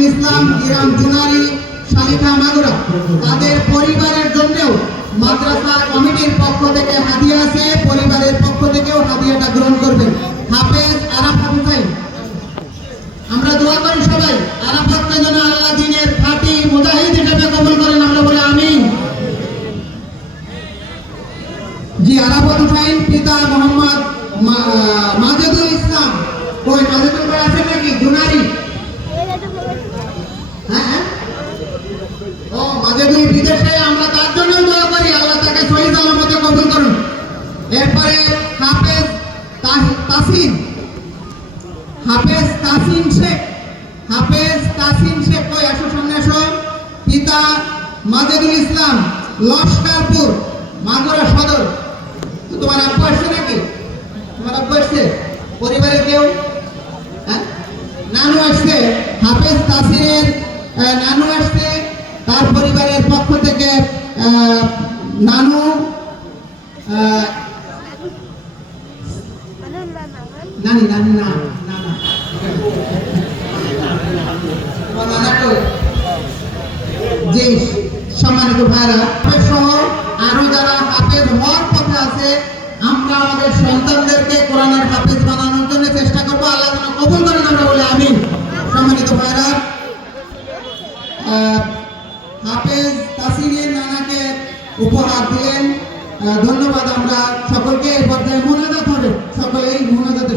মাজেদুল ইসলাম, ইরাম জুনারি, শালিকা মাগুরা তাদের পরিবারের জন্যও মাদ্রাসা কমিটির পক্ষ থেকে হাদিয়া আছে, পরিবারের পক্ষ থেকেও হাদিয়াটা গ্রহণ করবেন। হাফেজ আরাফাত হুসাইন, আমরা দোয়া করি সবাই আরাফাতকে যেন আল্লাহ দ্বীনের খাঁটি মুজাহিদ হিসেবে কবুল করেন, আমরা বলি আমিন। জি আরাফাত হুসাইন, পিতা মোহাম্মদ মাজেদুল ইসলাম। কই মাজেদুল ভাই আছেন নাকি? জুনারি, হ্যাঁ ও মাজেদুল বিদেশে, আমরা তার জন্য দোয়া করি আল্লাহ তাকে সহি সালামতে কবুল করুন। এরপরে হাফেজ তাসিন, হাফেজ তাসিন শেখ, হাফেজ তাসিন শেখ কই আসো, সামনে আসো। পিতা মাজেদুল ইসলাম, লস্করপুর মাগুরা সদর। তোমার আব্বু আসছে নাকি? তোমার আব্বু আসছে? পরিবারের কেউ? হ্যাঁ, নানু আসছে। হাফেজ তাসিনের নানু আসছে, তার পরিবারের পক্ষ থেকে নানু নানি নানি না না জি সম্মানিত ভাইরা সহ আরো যারা হাফেজ হওয়ার পথে আছে, আমরা আমাদের সন্তানদেরকে কোরআনের হাফেজ বানানোর জন্য চেষ্টা করবো, আল্লাহ যেন কবুল করেন, আমরা বলি আমিন। সম্মানিত ভাইরা, হাফেজ তাসিনের নানাকে উপহার দিলেন, ধন্যবাদ। আমরা সকলকে এই পর্যায়ে মোনাজাত হবে, সকলেই মোনাজাতে